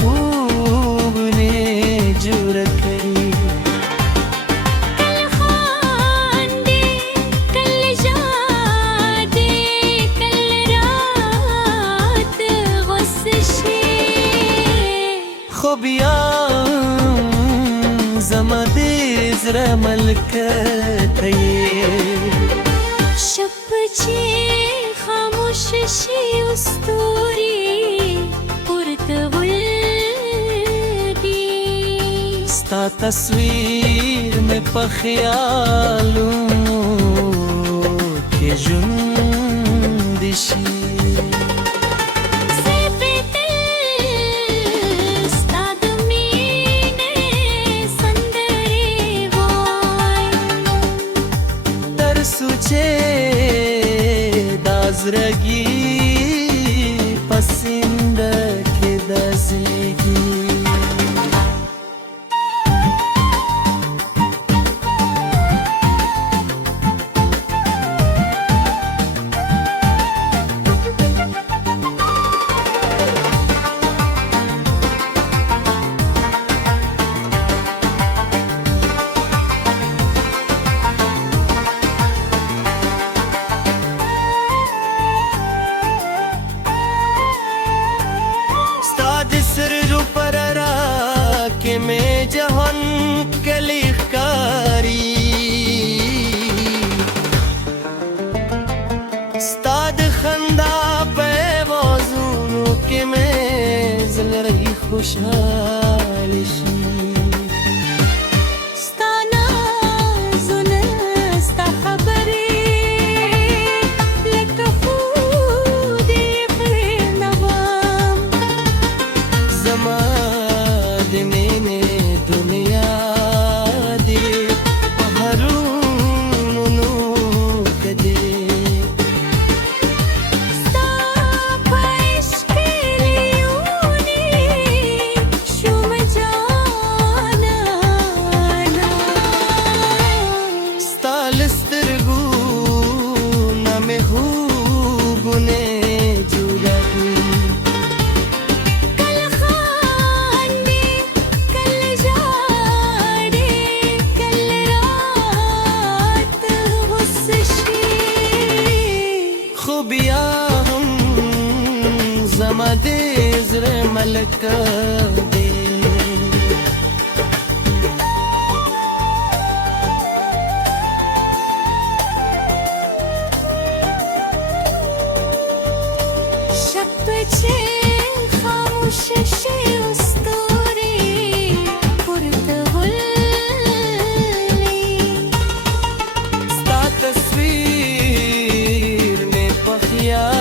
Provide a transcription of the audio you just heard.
خوب ने जुरत करी। कल खांदे कल जादे कल रात गुस्से خوبیان زما دې زړه ملکت یې شب چې خاموش شي استوري پورته ولدي ستا تصویر مې په خیالونو کې ژوند شي سوچے دازرگی پسند کے دزگی में जहान के लिखकारी स्ताद खंदा पे वजूनों के में जल रही खुशहाली زما دې زړه ملکت دی شب چې خاموش شي استوري پورته ولدي ستا تصویر مې په خیال